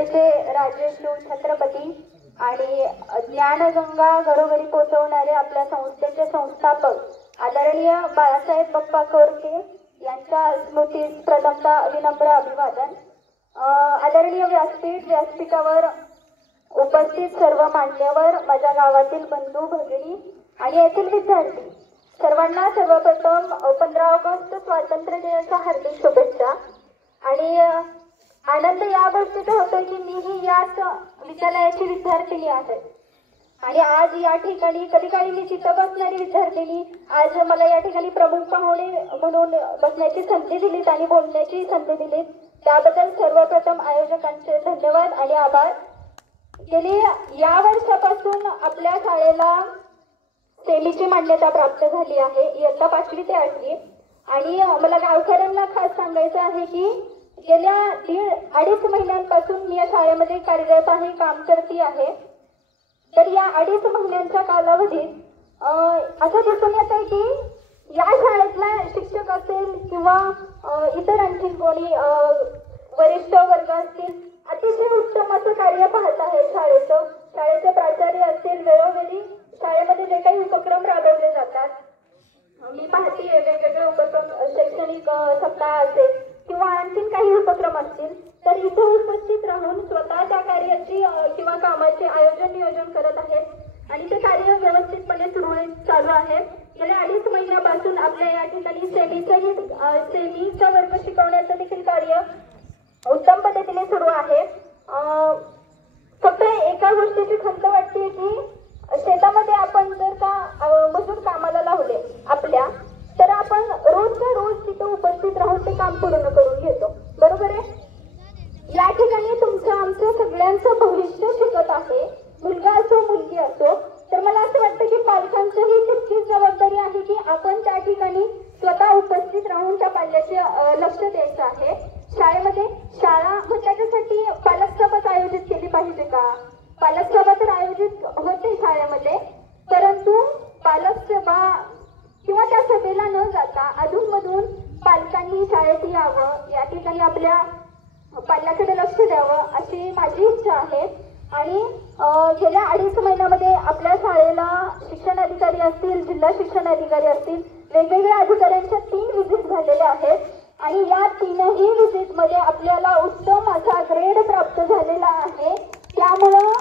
राजेश छत्रपती आणि ज्ञानगंगा घरोघरी पोहोचवणारे आपल्या संस्थेचे संस्थापक आदरणीय बाळासाहेब बाप्पा कोरके यांच्या स्मृतीस प्रथमतः विनम्र अभिवादन। आदरणीय व्यासपीठावर उपस्थित सर्व मान्यवर, माझ्या गावातील बंधू भगिनी आणि येथील विद्यार्थी सर्वांना सर्वप्रथम 15 ऑगस्ट स्वातंत्र्य दिनाच्या हार्दिक शुभेच्छा। आणि आनंद या गोष्टीचा होतो की मीही याच विद्यालयाची विद्यार्थिनी आहे आणि आज या ठिकाणी कधी काळी मी तिथं बसणारी विद्यार्थिनी आज मला या ठिकाणी प्रमुख पाहुणे म्हणून बसण्याची संधी दिलीत आणि बोलण्याची संधी दिलीत, त्याबद्दल सर्वप्रथम आयोजकांचे धन्यवाद आणि आभार। गेली या वर्षापासून आपल्या शाळेला सेमीची मान्यता प्राप्त झाली आहे, इयत्ता 5वी ते 8वी। आणि मला गावकऱ्यांना खास सांगायचं आहे की गेल्या 1.5 महिन्यांपासून मी या शाळेमध्ये कार्यरत आहे, काम करते आहे। तर या 2.5 महिन्यांच्या कालावधीत असं दिसून येत आहे की या शाळेतला शिक्षक असेल किंवा इतर आणखी कोणी वरिष्ठ वर्ग असतील अतिशय उत्तम असं कार्य पाहत आहेत शाळेचं। शाळेचे प्राचार्य असतील, वेळोवेळी शाळेमध्ये जे काही उपक्रम राबवले जातात मी पाहते, वेगवेगळे उपक्रम शैक्षणिक सप्ताह असेल किंवा आणखीन काही उपक्रम असतील तर इथे उपस्थित राहून स्वतः त्या कार्याची किंवा कामाचे आयोजन नियोजन करत आहेत आणि ते कार्य व्यवस्थितपणे चालू आहे। गेल्या 2.5 महिन्यापासून आपल्या या ठिकाणी सेमीचा वर्ग शिकवण्याचं देखील कार्य उत्तम पद्धतीने सुरू आहे। फक्त एका गोष्टीची खंत वाटते की शेतामध्ये आपण जर का मजूर कामाला लावले आपल्या तर आपण रोजच्या रोज तिथे उपस्थित राहून ते काम पूर्ण करून घेतो, बरोबर आहे। या ठिकाणी आमचं सगळ्यांचं भविष्य शिकत आहे, मुलगा असो मुलगी असो। तर मला असं वाटतं की पालकांचीही तितकीच जबाबदारी आहे की आपण त्या ठिकाणी स्वतः उपस्थित राहून त्या पाल्याचे लक्ष द्यायचं आहे। शाळेमध्ये मग त्याच्यासाठी पालक सभा आयोजित केली पाहिजे का? पालक सभा तर आयोजित होते शाळेमध्ये, परंतु पालक सभा किंवा त्या सभेला न जाता अधूनमधून पालकांनी शाळेत यावं, या ठिकाणी आपल्या पाल्याकडे लक्ष द्यावं अशी माझी इच्छा आहे। आणि गेल्या 2.5 महिन्यामध्ये आपल्या शाळेला शिक्षण अधिकारी असतील, जिल्हा शिक्षण अधिकारी असतील, वेगवेगळ्या अधिकाऱ्यांच्या 3 व्हिजिट झालेल्या आहेत आणि या 3ही व्हिजिटमध्ये आपल्याला उत्तम असा ग्रेड प्राप्त झालेला आहे। त्यामुळं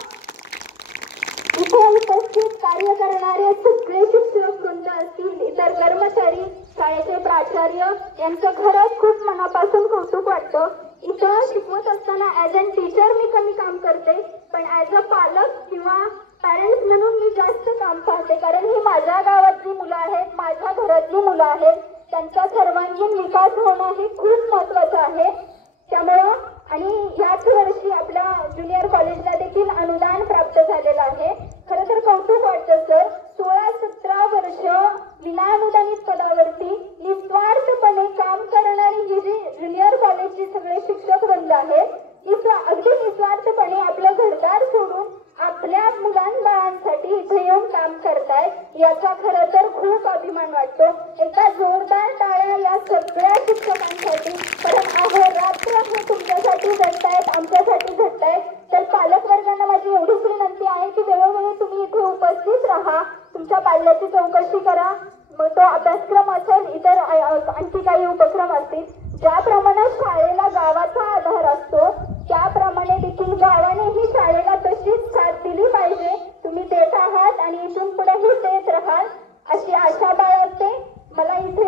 इथे उपस्थित कार्य करणारे सगळे शिक्षक वृंद असतील, इतर कर्मचारी, शाळेचे प्राचार्य यांचं खरंच खूप मनापासून कौतुक वाटतं। इथं शिकवत असताना ॲज अ टीचर मी कमी काम करते, पण ॲज अ पालक किंवा पॅरेंट्स म्हणून मी जास्त काम पाहते, कारण ही माझ्या गावातली मुलं आहेत, माझ्या घरातली मुलं आहेत, त्यांचा सर्वांगीण विकास होणं हे खूप महत्त्वाचं आहे। त्यामुळं आणि याच वर्षी आपल्या ज्युनियर कॉलेजला देखील अनुदान प्राप्त झालेलं आहे। खरं तर कौतुक वाटतं सर, 16-17 वर्ष विनाअनुदानित पदावरती निस्वार्थपणे काम करणारी ही जी ज्युनियर कॉलेजची सगळे शिक्षक वृंद आहेत, अगदी निस्वार्थपणे आपलं घरदार सोडून आपल्या मुलांबाळांसाठी इथे येऊन काम करतायत, याचा खरं तर खूप अभिमान वाटतो। एका जोरदार टाळ्या या सगळ्या शिक्षकांसाठी, कारण अहोरात्र हे तुमच्यासाठी झटतायत, आमच्यासाठी झटतायत। तर पालक वर्गांना माझी एवढीच विनंती आहे की वेळोवेळी तुम्ही इथे उपस्थित राहा, तुमच्या पाल्याची चौकशी करा, मग तो अभ्यासक्रम असेल, इतर आणखी काही उपक्रम असतील। ज्याप्रमाणे शाळेला गावाचा आधार असतो त्याप्रमाणे देखील गावानेही शाळेला तशीच साथ दिली पाहिजे। तुम्ही देत आहात आणि इथून पुढेही देत राहाल अशी आशा बाळगते। मला इथे